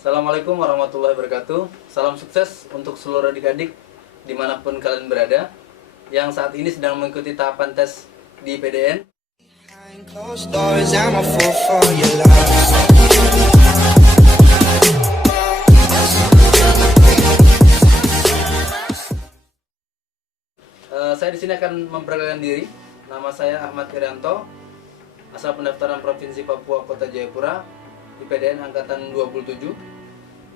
Assalamualaikum warahmatullahi wabarakatuh. Salam sukses untuk seluruh adik-adik dimanapun kalian berada yang saat ini sedang mengikuti tahapan tes di PDN. Saya di sini akan memperkenalkan diri. Nama saya Ahmad Irianto, asal pendaftaran Provinsi Papua Kota Jayapura, di PDN angkatan 27.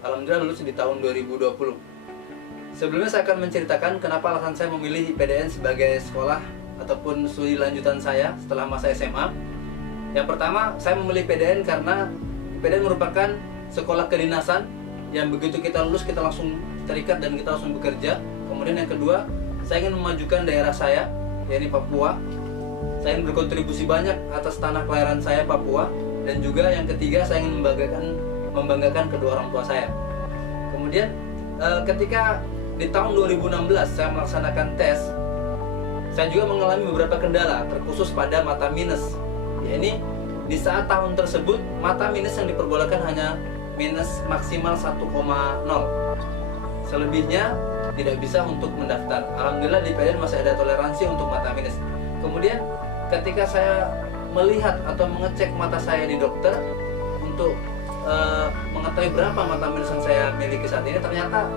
Alhamdulillah lulus di tahun 2020. Sebelumnya saya akan menceritakan kenapa alasan saya memilih PDN sebagai sekolah ataupun studi lanjutan saya setelah masa SMA. Yang pertama, saya memilih PDN karena PDN merupakan sekolah kedinasan yang begitu kita lulus kita langsung terikat dan kita langsung bekerja. Kemudian yang kedua, saya ingin memajukan daerah saya, yaitu Papua. Saya ingin berkontribusi banyak atas tanah kelahiran saya, Papua. Dan juga yang ketiga, saya ingin membanggakan kedua orang tua saya. Kemudian ketika di tahun 2016 saya melaksanakan tes, saya juga mengalami beberapa kendala, terkhusus pada mata minus. Yakni di saat tahun tersebut mata minus yang diperbolehkan hanya minus maksimal 1,0. Selebihnya tidak bisa untuk mendaftar. Alhamdulillah di PDN masih ada toleransi untuk mata minus. Kemudian ketika saya melihat atau mengecek mata saya di dokter untuk mengetahui berapa mata minus yang saya miliki saat ini, ternyata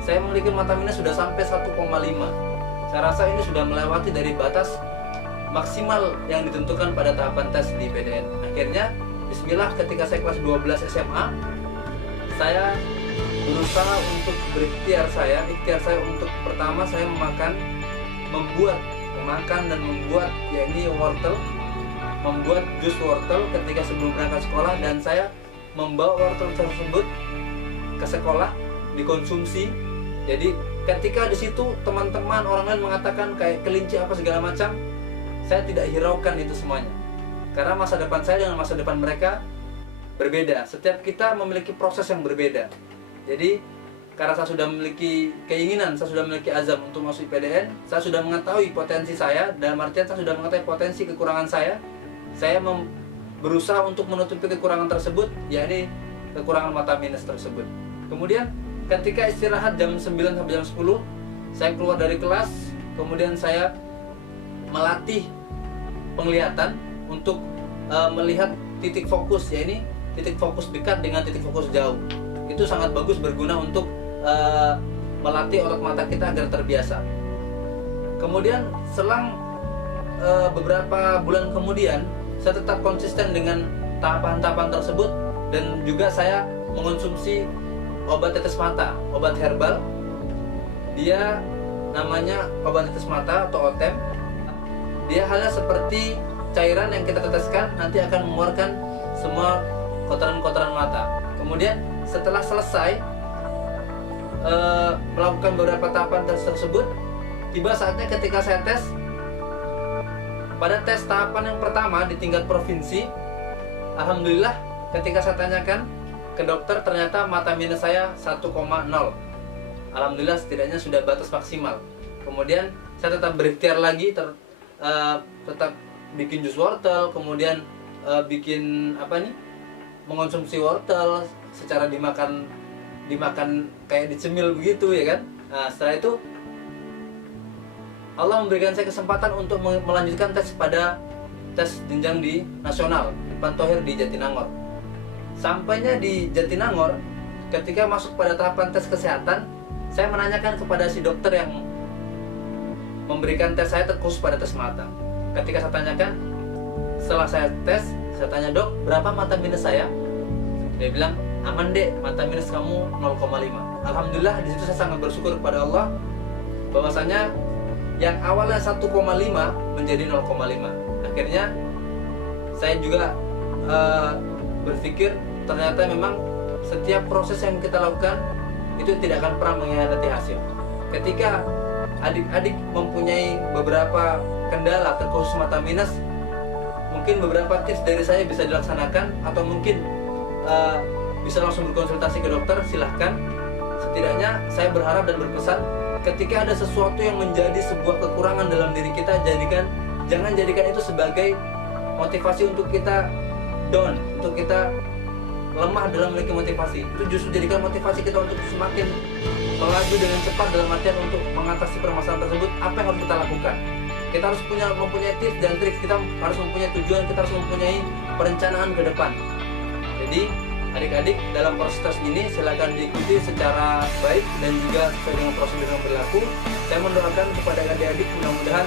saya memiliki mata minus sudah sampai 1,5. Saya rasa ini sudah melewati dari batas maksimal yang ditentukan pada tahapan tes di PDN. Akhirnya, bismillah, ketika saya kelas 12 SMA, saya berusaha untuk ikhtiar saya untuk pertama saya memakan dan membuat yakni wortel, membuat jus wortel ketika sebelum berangkat sekolah, dan saya membawa wortel tersebut ke sekolah dikonsumsi. Jadi ketika di situ teman-teman orang lain mengatakan kayak kelinci apa segala macam, saya tidak hiraukan itu semuanya, karena masa depan saya dengan masa depan mereka berbeda. Setiap kita memiliki proses yang berbeda. Jadi karena saya sudah memiliki keinginan, saya sudah memiliki azam untuk masuk PDN, saya sudah mengetahui potensi saya, dalam artian saya sudah mengetahui potensi kekurangan saya berusaha untuk menutupi kekurangan tersebut, yakni kekurangan mata minus tersebut. Kemudian ketika istirahat jam 9 sampai jam 10, saya keluar dari kelas, kemudian saya melatih penglihatan untuk melihat titik fokus, yakni titik fokus dekat dengan titik fokus jauh. Itu sangat bagus, berguna untuk melatih otot mata kita agar terbiasa. Kemudian selang beberapa bulan kemudian, saya tetap konsisten dengan tahapan-tahapan tersebut, dan juga saya mengonsumsi obat tetes mata, obat herbal. Dia namanya obat tetes mata atau OTEM. Dia halnya seperti cairan yang kita teteskan nanti akan mengeluarkan semua kotoran-kotoran mata. Kemudian setelah selesai melakukan beberapa tahapan tes tersebut, tiba saatnya ketika saya tes. Pada tes tahapan yang pertama di tingkat provinsi, alhamdulillah ketika saya tanyakan ke dokter, ternyata mata minus saya 1,0. Alhamdulillah setidaknya sudah batas maksimal. Kemudian saya tetap berikhtiar lagi, tetap bikin jus wortel, kemudian mengonsumsi wortel secara dimakan kayak dicemil begitu, ya kan. Nah, setelah itu Allah memberikan saya kesempatan untuk melanjutkan tes pada tes jenjang di nasional Pantohir di Jatinangor. Sampainya di Jatinangor, ketika masuk pada tahapan tes kesehatan, saya menanyakan kepada si dokter yang memberikan tes saya terkhusus pada tes mata. Ketika saya tanyakan, setelah saya tes, saya tanya, "Dok, berapa mata minus saya?" Dia bilang, "Aman dek, mata minus kamu 0,5. Alhamdulillah, di situ saya sangat bersyukur kepada Allah bahwasanya yang awalnya 1,5 menjadi 0,5. Akhirnya saya juga berpikir ternyata memang setiap proses yang kita lakukan itu tidak akan pernah mengkhianati hasil. Ketika adik-adik mempunyai beberapa kendala terkhusus mata minus, mungkin beberapa tips dari saya bisa dilaksanakan, atau mungkin bisa langsung berkonsultasi ke dokter, silahkan. Setidaknya saya berharap dan berpesan, ketika ada sesuatu yang menjadi sebuah kekurangan dalam diri kita, jangan jadikan itu sebagai motivasi untuk kita down, untuk kita lemah dalam memiliki motivasi, itu justru jadikan motivasi kita untuk semakin melaju dengan cepat dalam artian untuk mengatasi permasalahan tersebut. Apa yang harus kita lakukan? Kita harus mempunyai tips dan trik, kita harus mempunyai tujuan, kita harus mempunyai perencanaan ke depan. Jadi adik-adik dalam proses ini silakan diikuti secara baik dan juga sesuai dengan prosedur yang berlaku. Saya mendoakan kepada adik-adik mudah-mudahan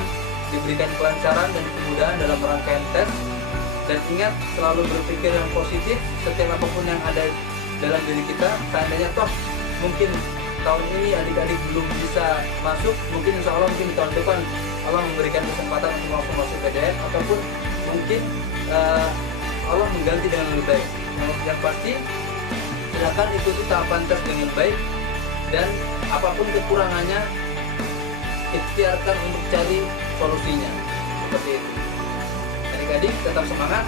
diberikan kelancaran dan kemudahan dalam rangkaian tes. Dan ingat, selalu berpikir yang positif setiap apapun yang ada dalam diri kita. Seandainya toh mungkin tahun ini adik-adik belum bisa masuk, mungkin insya Allah mungkin di tahun depan Allah memberikan kesempatan untuk langsung masuk PDN, ataupun mungkin Allah mengganti dengan lebih baik. Yang pasti silakan ikuti tahapan tes dengan baik, dan apapun kekurangannya ikhtiarkan untuk cari solusinya. Seperti itu. Adik-adik tetap semangat,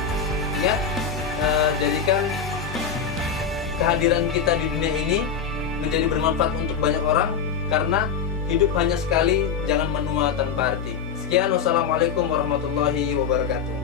ingat, jadikan kehadiran kita di dunia ini menjadi bermanfaat untuk banyak orang, karena hidup hanya sekali, jangan menua tanpa arti. Sekian, wassalamualaikum warahmatullahi wabarakatuh.